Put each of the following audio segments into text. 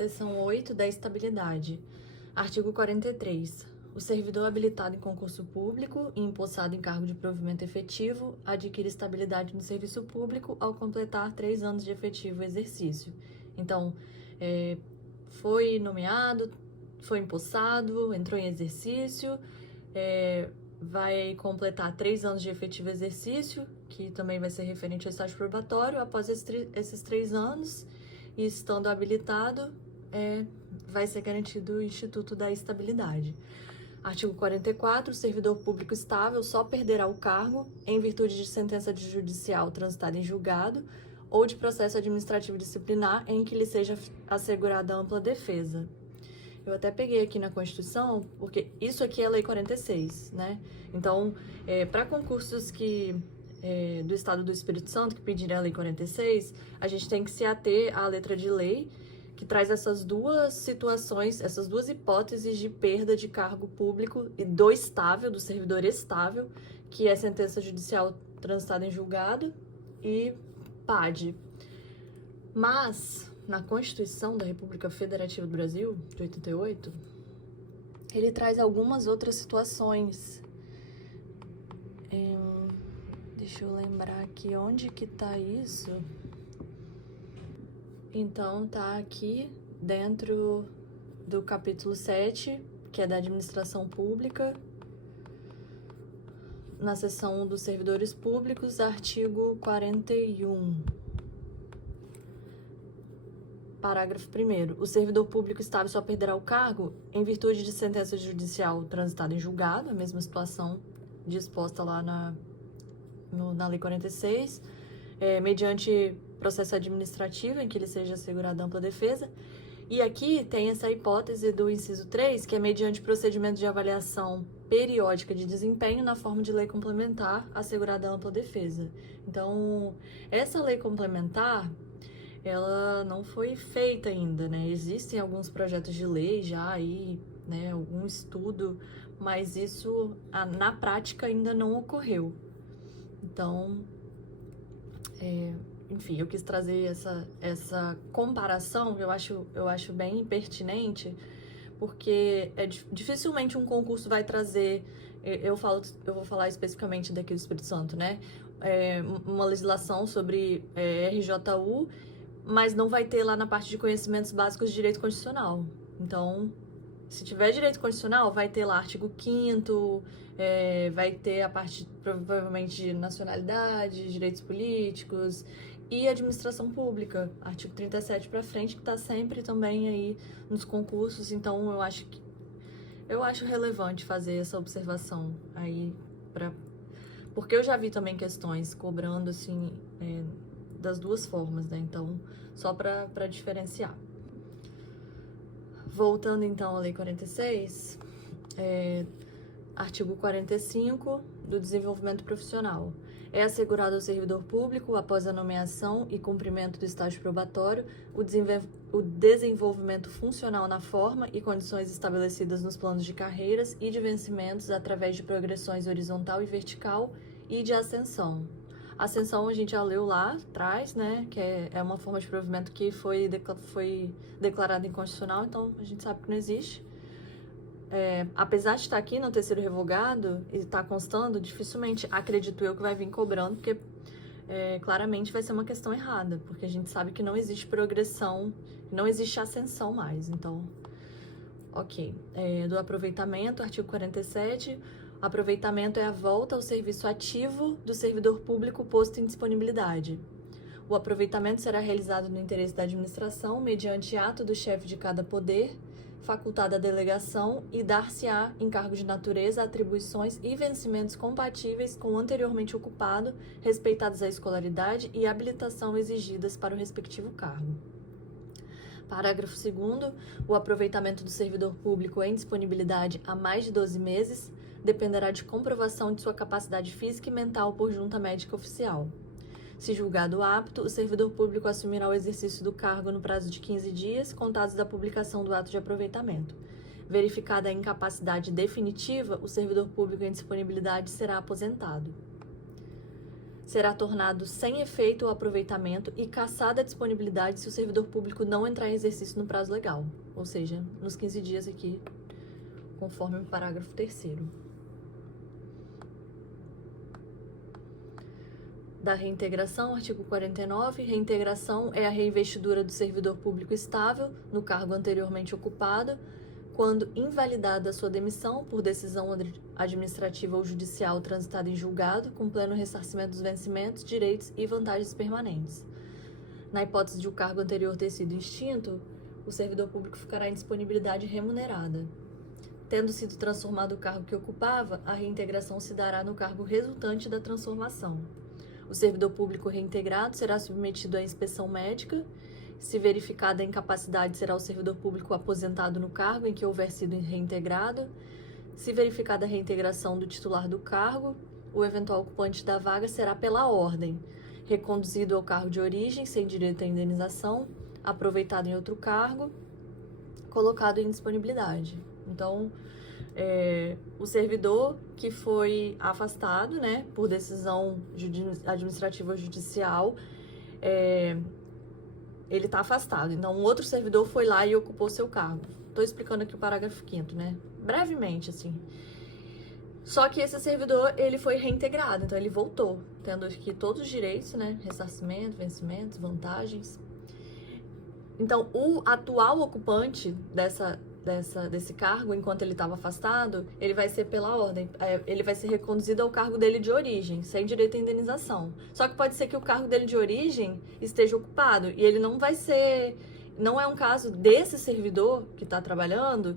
Seção 8 da estabilidade. Artigo 43. O servidor habilitado em concurso público e empossado em cargo de provimento efetivo adquire estabilidade no serviço público ao completar 3 anos de efetivo exercício. Então, foi nomeado, foi empossado, entrou em exercício, vai completar 3 anos de efetivo exercício, que também vai ser referente ao estágio probatório. Após esses 3 anos, e estando habilitado, vai ser garantido o Instituto da Estabilidade. Artigo 44. O servidor público estável só perderá o cargo em virtude de sentença judicial transitada em julgado ou de processo administrativo disciplinar em que lhe seja assegurada ampla defesa. Eu até peguei aqui na Constituição, porque isso aqui é a Lei 46, né? Então, para concursos do Estado do Espírito Santo, que pedirem a Lei 46, a gente tem que se ater à letra de lei, que traz essas duas situações, essas duas hipóteses de perda de cargo público e do estável, do servidor estável, que é sentença judicial transitada em julgado e PAD. Mas, na Constituição da República Federativa do Brasil, de 88, ele traz algumas outras situações. Deixa eu lembrar aqui onde que tá isso. Então, tá aqui dentro do capítulo 7, que é da administração pública, na seção dos servidores públicos, artigo 41. Parágrafo 1º. O servidor público estável só perderá o cargo em virtude de sentença judicial transitada em julgado, a mesma situação disposta lá na Lei 46, mediante processo administrativo em que ele seja assegurada ampla defesa. E aqui tem essa hipótese do inciso 3, que é mediante procedimento de avaliação periódica de desempenho na forma de lei complementar assegurada ampla defesa. Então, essa lei complementar, ela não foi feita ainda, né? Existem alguns projetos de lei já aí, né? Algum estudo, mas isso na prática ainda não ocorreu. Então, enfim, eu quis trazer essa comparação, eu acho bem pertinente, porque dificilmente um concurso vai trazer, eu vou falar especificamente daqui do Espírito Santo, né? Uma legislação sobre RJU, mas não vai ter lá na parte de conhecimentos básicos de direito constitucional. Então, se tiver direito constitucional, vai ter lá artigo 5º, vai ter a parte, provavelmente, de nacionalidade, direitos políticos e administração pública, artigo 37 para frente, que está sempre também aí nos concursos. Então, eu acho relevante fazer essa observação aí, porque eu já vi também questões cobrando, assim, das duas formas, né? Então, só para diferenciar. Voltando, então, à Lei 46, artigo 45 do desenvolvimento profissional. É assegurado ao servidor público, após a nomeação e cumprimento do estágio probatório, o desenvolvimento funcional na forma e condições estabelecidas nos planos de carreiras e de vencimentos através de progressões horizontal e vertical e de ascensão. Ascensão a gente já leu lá atrás, né, que é uma forma de provimento que foi declarada inconstitucional, então a gente sabe que não existe. Apesar de estar aqui, não ter sido revogado e estar constando, dificilmente acredito eu que vai vir cobrando, porque claramente vai ser uma questão errada, porque a gente sabe que não existe progressão, não existe ascensão mais. Então, ok. Do aproveitamento, artigo 47, aproveitamento é a volta ao serviço ativo do servidor público posto em disponibilidade. O aproveitamento será realizado no interesse da administração, mediante ato do chefe de cada poder, facultada a delegação, e dar-se-á encargo de natureza, atribuições e vencimentos compatíveis com o anteriormente ocupado, respeitadas a escolaridade e habilitação exigidas para o respectivo cargo. Parágrafo 2º. O aproveitamento do servidor público em disponibilidade há mais de 12 meses dependerá de comprovação de sua capacidade física e mental por junta médica oficial. Se julgado apto, o servidor público assumirá o exercício do cargo no prazo de 15 dias, contados da publicação do ato de aproveitamento. Verificada a incapacidade definitiva, o servidor público em disponibilidade será aposentado. será tornado sem efeito o aproveitamento e cassada a disponibilidade se o servidor público não entrar em exercício no prazo legal, ou seja, nos 15 dias aqui, conforme o parágrafo 3º. Da reintegração, artigo 49, reintegração é a reinvestidura do servidor público estável no cargo anteriormente ocupado, quando invalidada a sua demissão por decisão administrativa ou judicial transitada em julgado, com pleno ressarcimento dos vencimentos, direitos e vantagens permanentes. Na hipótese de o cargo anterior ter sido extinto, o servidor público ficará em disponibilidade remunerada. Tendo sido transformado o cargo que ocupava, a reintegração se dará no cargo resultante da transformação. O servidor público reintegrado será submetido à inspeção médica. Se verificada a incapacidade, será o servidor público aposentado no cargo em que houver sido reintegrado. Se verificada a reintegração do titular do cargo, o eventual ocupante da vaga será pela ordem, reconduzido ao cargo de origem, sem direito à indenização, aproveitado em outro cargo, colocado em disponibilidade. Então, o servidor que foi afastado, né, por decisão administrativa ou judicial, ele está afastado. Então, um outro servidor foi lá e ocupou seu cargo. Estou explicando aqui o parágrafo 5º, né? Brevemente, assim. Só que esse servidor, ele foi reintegrado, então ele voltou, tendo aqui todos os direitos, né? Ressarcimento, vencimentos, vantagens. Então, o atual ocupante desse cargo, enquanto ele estava afastado, ele vai ser pela ordem, ele vai ser reconduzido ao cargo dele de origem, sem direito à indenização. Só que pode ser que o cargo dele de origem esteja ocupado e ele não vai ser, não é um caso desse servidor que está trabalhando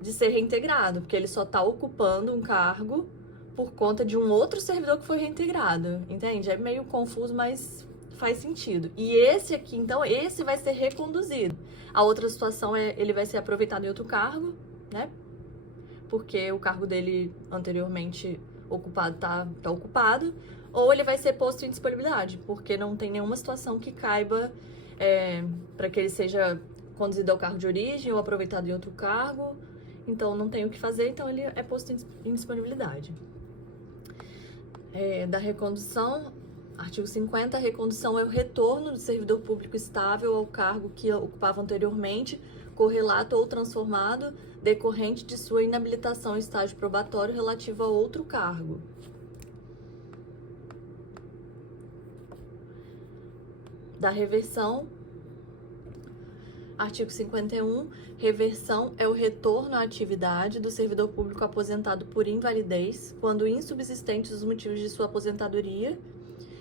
de ser reintegrado, porque ele só está ocupando um cargo por conta de um outro servidor que foi reintegrado, entende? É meio confuso, mas faz sentido. E esse aqui, então, esse vai ser reconduzido. A outra situação ele vai ser aproveitado em outro cargo, né? Porque o cargo dele anteriormente ocupado tá ocupado, ou ele vai ser posto em disponibilidade, porque não tem nenhuma situação que caiba para que ele seja conduzido ao cargo de origem ou aproveitado em outro cargo. Então, não tem o que fazer, então ele é posto em disponibilidade. Da recondução, artigo 50, a recondução é o retorno do servidor público estável ao cargo que ocupava anteriormente, correlato ou transformado, decorrente de sua inabilitação em estágio probatório relativo a outro cargo. Da reversão, artigo 51, reversão é o retorno à atividade do servidor público aposentado por invalidez, quando insubsistentes os motivos de sua aposentadoria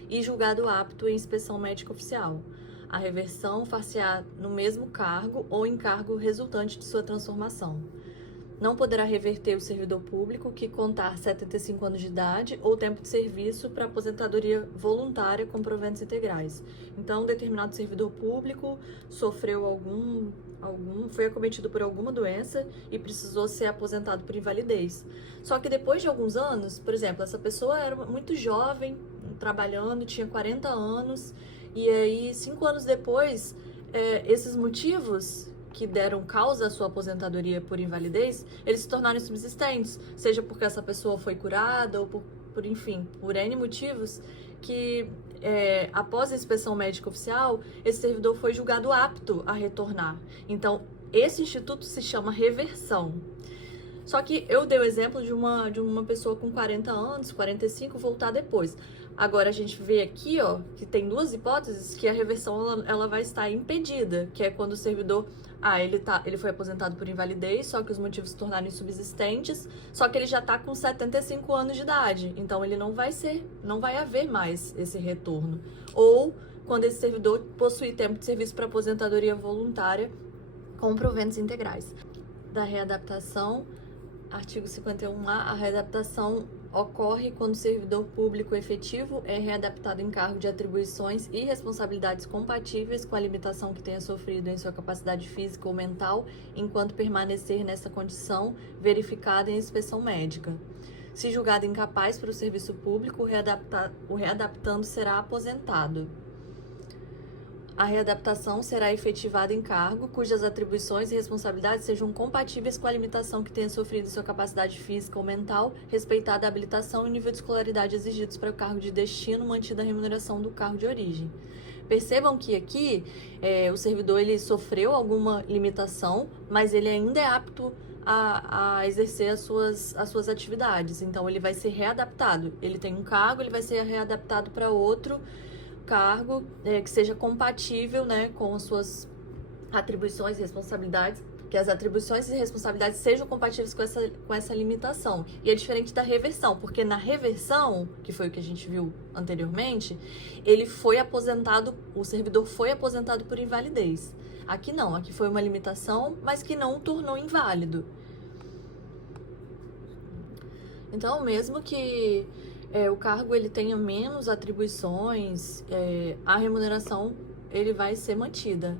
e julgado apto em inspeção médica oficial. A reversão far-se-á no mesmo cargo ou em cargo resultante de sua transformação. Não poderá reverter o servidor público que contar 75 anos de idade ou tempo de serviço para aposentadoria voluntária com proventos integrais. Então, determinado servidor público sofreu foi acometido por alguma doença e precisou ser aposentado por invalidez. Só que depois de alguns anos, por exemplo, essa pessoa era muito jovem, trabalhando, tinha 40 anos, e aí 5 anos depois, esses motivos que deram causa à sua aposentadoria por invalidez, eles se tornaram subsistentes, seja porque essa pessoa foi curada ou por N motivos, que após a inspeção médica oficial, esse servidor foi julgado apto a retornar. Então, esse instituto se chama reversão. Só que eu dei o exemplo de uma pessoa com 40 anos, 45, voltar depois. Agora, a gente vê aqui, ó, que tem duas hipóteses que a reversão ela vai estar impedida, que é quando o servidor, ele foi aposentado por invalidez, só que os motivos se tornaram insubsistentes, só que ele já está com 75 anos de idade, então ele não vai haver mais esse retorno. Ou quando esse servidor possui tempo de serviço para aposentadoria voluntária com proventos integrais. Da readaptação, artigo 51A, a readaptação ocorre quando o servidor público efetivo é readaptado em cargo de atribuições e responsabilidades compatíveis com a limitação que tenha sofrido em sua capacidade física ou mental, enquanto permanecer nessa condição verificada em inspeção médica. Se julgado incapaz para o serviço público, o readaptando será aposentado. A readaptação será efetivada em cargo cujas atribuições e responsabilidades sejam compatíveis com a limitação que tenha sofrido sua capacidade física ou mental, respeitada a habilitação e o nível de escolaridade exigidos para o cargo de destino, mantida a remuneração do cargo de origem. Percebam que aqui o servidor ele sofreu alguma limitação, mas ele ainda é apto a exercer as suas atividades. Então, ele vai ser readaptado. Ele tem um cargo, ele vai ser readaptado para outro cargo que seja compatível, né, com as suas atribuições e responsabilidades, que as atribuições e responsabilidades sejam compatíveis com essa limitação. E é diferente da reversão, porque na reversão, que foi o que a gente viu anteriormente, ele foi aposentado, o servidor foi aposentado por invalidez. Aqui não, aqui foi uma limitação, mas que não o tornou inválido. Então, mesmo que o cargo ele tenha menos atribuições, a remuneração ele vai ser mantida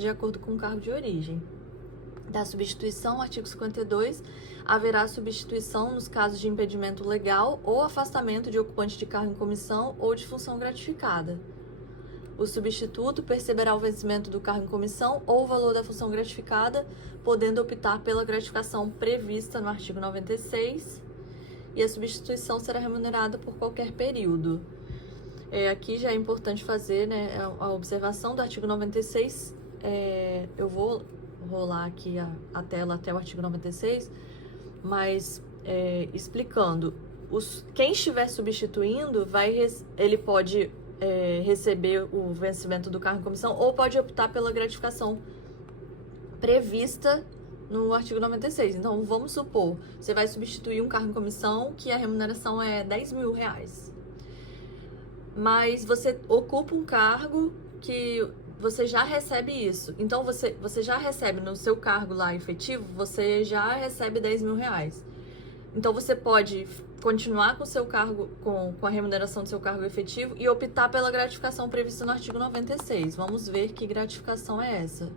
de acordo com o cargo de origem. Da substituição, artigo 52, haverá substituição nos casos de impedimento legal ou afastamento de ocupante de cargo em comissão ou de função gratificada. O substituto perceberá o vencimento do cargo em comissão ou o valor da função gratificada, podendo optar pela gratificação prevista no artigo 96, e a substituição será remunerada por qualquer período. Aqui já é importante fazer, né, a observação do artigo 96. Eu vou rolar aqui a tela até o artigo 96, mas explicando. Quem estiver substituindo, ele pode receber o vencimento do cargo em comissão ou pode optar pela gratificação prevista no artigo 96. Então, vamos supor, você vai substituir um cargo em comissão que a remuneração é R$10.000. Mas você ocupa um cargo que você já recebe isso. Então, você já recebe no seu cargo lá efetivo, você já recebe R$10.000. Então, você pode continuar com o seu cargo, com a remuneração do seu cargo efetivo e optar pela gratificação prevista no artigo 96. Vamos ver que gratificação é essa.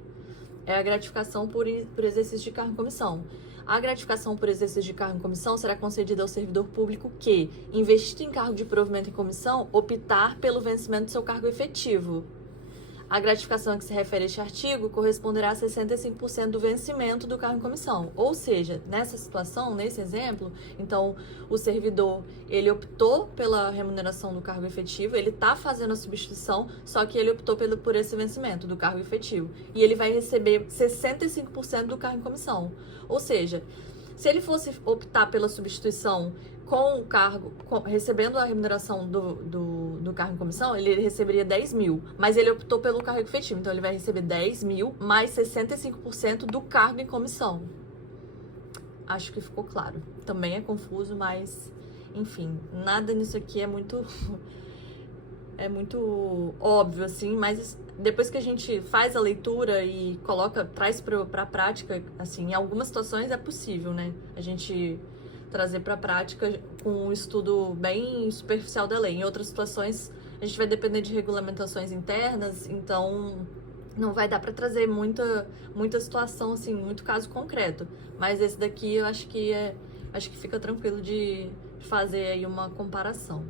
É a gratificação por exercício de cargo em comissão. A gratificação por exercício de cargo em comissão será concedida ao servidor público que, investido em cargo de provimento em comissão, optar pelo vencimento do seu cargo efetivo. A gratificação a que se refere este artigo corresponderá a 65% do vencimento do cargo em comissão. Ou seja, nessa situação, nesse exemplo, então o servidor, ele optou pela remuneração do cargo efetivo, ele está fazendo a substituição, só que ele optou por esse vencimento do cargo efetivo. E ele vai receber 65% do cargo em comissão. Ou seja, se ele fosse optar pela substituição com o cargo, recebendo a remuneração do cargo em comissão, ele receberia 10.000, mas ele optou pelo cargo efetivo, então ele vai receber 10.000 mais 65% do cargo em comissão. Acho que ficou claro. Também é confuso, mas, enfim, nada nisso aqui é muito óbvio, assim, mas depois que a gente faz a leitura e traz pra prática, assim, em algumas situações é possível, né? A gente trazer para a prática com um estudo bem superficial da lei. Em outras situações, a gente vai depender de regulamentações internas, então não vai dar para trazer muita situação, assim, muito caso concreto. Mas esse daqui eu acho que fica tranquilo de fazer aí uma comparação.